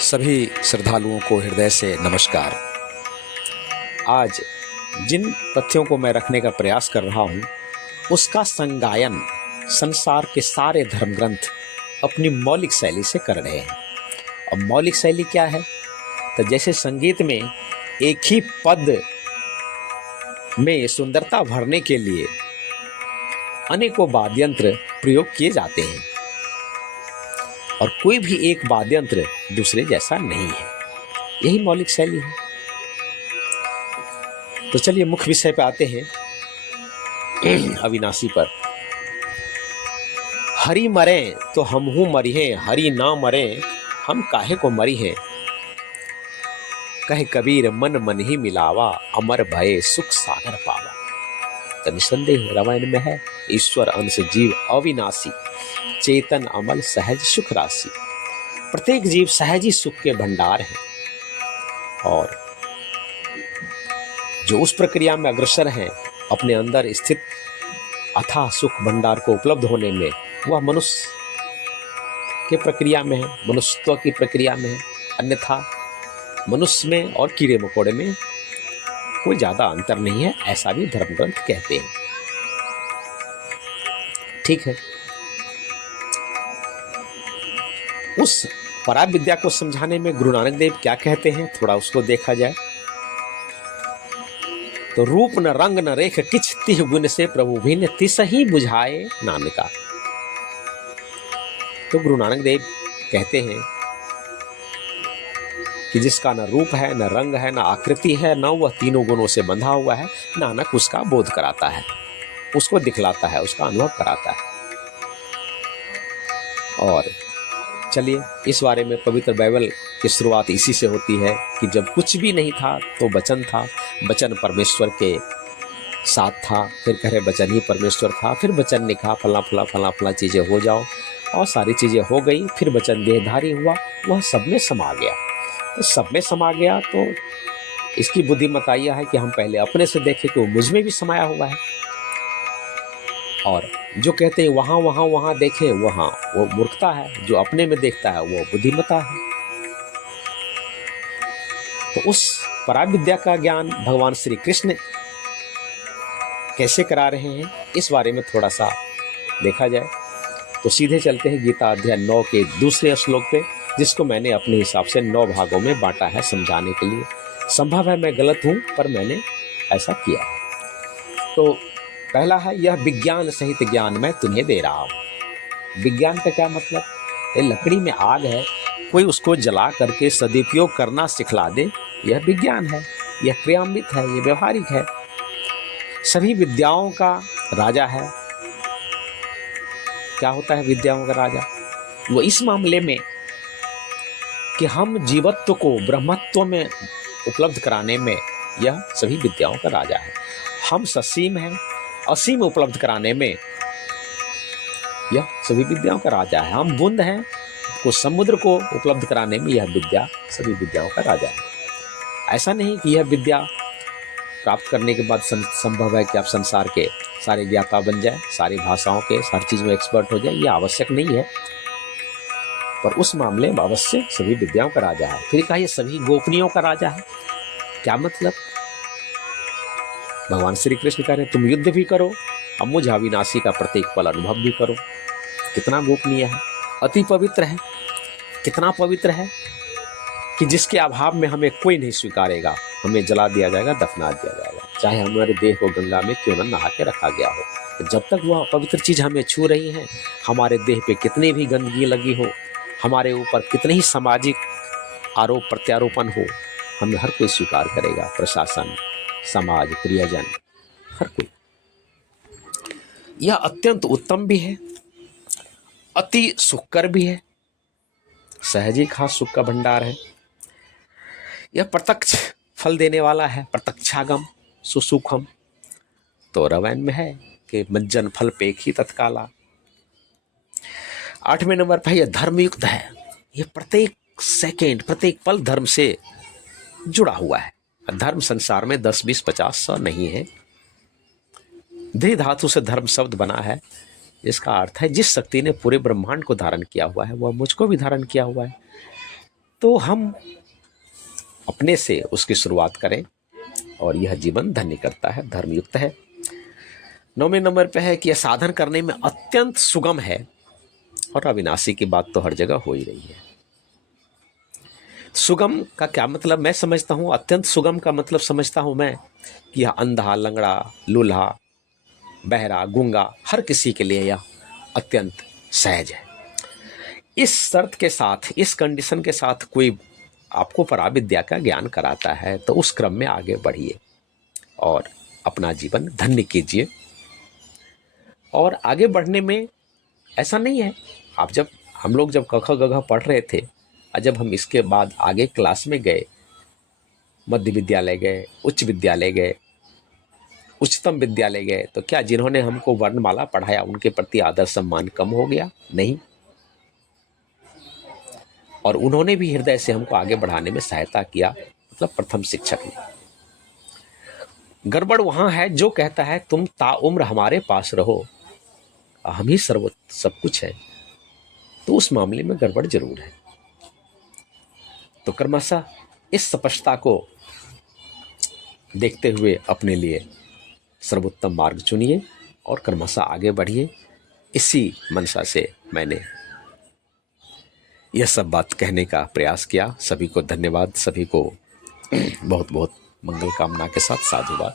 सभी श्रद्धालुओं को हृदय से नमस्कार। आज जिन तथ्यों को मैं रखने का प्रयास कर रहा हूँ उसका संगायन संसार के सारे धर्म ग्रंथ अपनी मौलिक शैली से कर रहे हैं। अब मौलिक शैली क्या है? तो जैसे संगीत में एक ही पद में सुंदरता भरने के लिए अनेकों वाद्य यंत्र प्रयोग किए जाते हैं और कोई भी एक वाद्य यंत्र दूसरे जैसा नहीं है। यही मौलिक शैली है। तो चलिए मुख्य विषय पे आते हैं, अविनाशी पर। हरि मरे तो हमहू मरी हैं, हरि ना मरे हम काहे को मरी हैं। कहे कबीर मन मन ही मिलावा, अमर भये सुख सागर पावा। तो निसंदेह रामायण में है, ईश्वर अंश जीव अविनाशी, चेतन अमल सहज सुख राशि। प्रत्येक जीव सहज ही सुख के भंडार है और जो उस प्रक्रिया में अग्रसर हैं अपने अंदर स्थित अथाह सुख भंडार को उपलब्ध होने में, वह मनुष्य के प्रक्रिया में है, मनुष्यत्व की प्रक्रिया में है। अन्यथा मनुष्य में और कीड़े मकोड़े में कोई ज्यादा अंतर नहीं है, ऐसा भी धर्म ग्रंथ कहते हैं। ठीक है, उस पराग विद्या को समझाने में गुरु नानक देव क्या कहते हैं, थोड़ा उसको देखा जाए। तो रूप न रंग न रेख किछ तिह गुण से, प्रभु भिन्न तिसहि बुझाए नानका। तो गुरु नानक देव कहते हैं कि जिसका न रूप है, न रंग है, न आकृति है, न वह तीनों गुणों से बंधा हुआ है, नानक उसका बोध कराता है, उसको दिखलाता है, उसका अनुभव कराता है। और चलिए इस बारे में पवित्र बाइबल की शुरुआत इसी से होती है कि जब कुछ भी नहीं था तो वचन था, वचन परमेश्वर के साथ था, फिर कह रहे वचन ही परमेश्वर था, फिर वचन ने कहा फला फला फला फला चीज़ें हो जाओ, और सारी चीज़ें हो गई। फिर वचन देहधारी हुआ, वह सब में समा गया। तो सब में समा गया तो इसकी बुद्धिमत्ता यह है कि हम पहले अपने से देखें कि वो मुझ में भी समाया हुआ है, और जो कहते हैं वहाँ वहाँ वहाँ देखे, वहाँ वो मूर्खता है। जो अपने में देखता है वो बुद्धिमत्ता है। तो उस पराग विद्या का ज्ञान भगवान श्री कृष्ण कैसे करा रहे हैं, इस बारे में थोड़ा सा देखा जाए। तो सीधे चलते हैं गीता अध्याय 9 के दूसरे श्लोक पे, जिसको मैंने अपने हिसाब से 9 भागों में बांटा है समझाने के लिए। संभव है मैं गलत हूँ, पर मैंने ऐसा किया। तो पहला है, यह विज्ञान सहित ज्ञान मैं तुम्हें दे रहा हूँ। विज्ञान का क्या मतलब? ये लकड़ी में आग है, कोई उसको जला करके सदुपयोग करना सिखला दे, यह विज्ञान है, यह क्रियान्वित है, यह व्यवहारिक है। सभी विद्याओं का राजा है। क्या होता है विद्याओं का राजा? वो इस मामले में कि हम जीवत्व को ब्रह्मत्व में उपलब्ध कराने में यह सभी विद्याओं का राजा है। हम ससीम हैं, असीम उपलब्ध कराने में यह सभी विद्याओं का राजा है। हम बुंद हैं, को समुद्र को उपलब्ध कराने में यह विद्या सभी विद्याओं का राजा है। ऐसा नहीं कि यह विद्या प्राप्त करने के बाद संभव है कि आप संसार के सारे ज्ञाता बन जाए, सारी भाषाओं के हर चीज में एक्सपर्ट हो जाए, यह आवश्यक नहीं है। पर उस मामले में अवश्य सभी विद्याओं का राजा है। फिर कहा यह सभी गोपनीयों का राजा है। क्या मतलब? भगवान श्री कृष्ण कह रहे तुम युद्ध भी करो और मुझ अविनाशी का प्रत्येक पल अनुभव भी करो। कितना गोपनीय है, अति पवित्र है। कितना पवित्र है कि जिसके अभाव में हमें कोई नहीं स्वीकारेगा, हमें जला दिया जाएगा, दफना दिया जाएगा, चाहे हमारे देह को गंगा में क्यों न नहा के रखा गया हो। जब तक वह पवित्र चीज हमें छू रही है, हमारे देह पे कितनी भी गंदगी लगी हो, हमारे ऊपर कितने ही सामाजिक आरोप प्रत्यारोपण हो, हमें हर कोई स्वीकार करेगा। प्रशासन, समाज, प्रियजन, हर कोई। यह अत्यंत उत्तम भी है, अति सुखकर भी है, सहज ही खास सुख का भंडार है। यह प्रत्यक्ष फल देने वाला है, प्रत्यक्षागम सुसुखम। तो रामायण में है कि मज्जन फल पेखी तत्काला। 8वें नंबर पर यह धर्मयुक्त है। यह प्रत्येक सेकेंड, प्रत्येक पल धर्म से जुड़ा हुआ है। धर्म संसार में 10, 20, 50, 100 नहीं है। धृ धातु से धर्म शब्द बना है, जिसका अर्थ है जिस शक्ति ने पूरे ब्रह्मांड को धारण किया हुआ है वह मुझको भी धारण किया हुआ है। तो हम अपने से उसकी शुरुआत करें और यह जीवन धन्य करता है, धर्मयुक्त है। 9वें नंबर पे है कि यह साधन करने में अत्यंत सुगम है और अविनाशी की बात तो हर जगह हो ही रही है। सुगम का क्या मतलब मैं समझता हूँ, अत्यंत सुगम का मतलब समझता हूँ मैं कि यह अंधा, लंगड़ा, लूल्हा, बहरा, गूंगा, हर किसी के लिए यह अत्यंत सहज है। इस शर्त के साथ, इस कंडीशन के साथ कोई आपको पराविद्या का ज्ञान कराता है तो उस क्रम में आगे बढ़िए और अपना जीवन धन्य कीजिए। और आगे बढ़ने में ऐसा नहीं है, आप जब हम लोग जब क ख ग घ पढ़ रहे थे और जब हम इसके बाद आगे क्लास में गए, मध्य विद्यालय गए, उच्च विद्यालय गए, उच्चतम विद्यालय गए, तो क्या जिन्होंने हमको वर्णमाला पढ़ाया उनके प्रति आदर सम्मान कम हो गया? नहीं। और उन्होंने भी हृदय से हमको आगे बढ़ाने में सहायता किया, मतलब प्रथम शिक्षक ने। गड़बड़ वहां है जो कहता है तुम ताउम्र हमारे पास रहो, हम ही सर्व सब कुछ है, तो उस मामले में गड़बड़ जरूर है। तो क्रमशः इस स्पष्टता को देखते हुए अपने लिए सर्वोत्तम मार्ग चुनिए और क्रमशः आगे बढ़िए। इसी मनसा से मैंने यह सब बात कहने का प्रयास किया। सभी को धन्यवाद, सभी को बहुत बहुत मंगल कामना के साथ साधुवाद।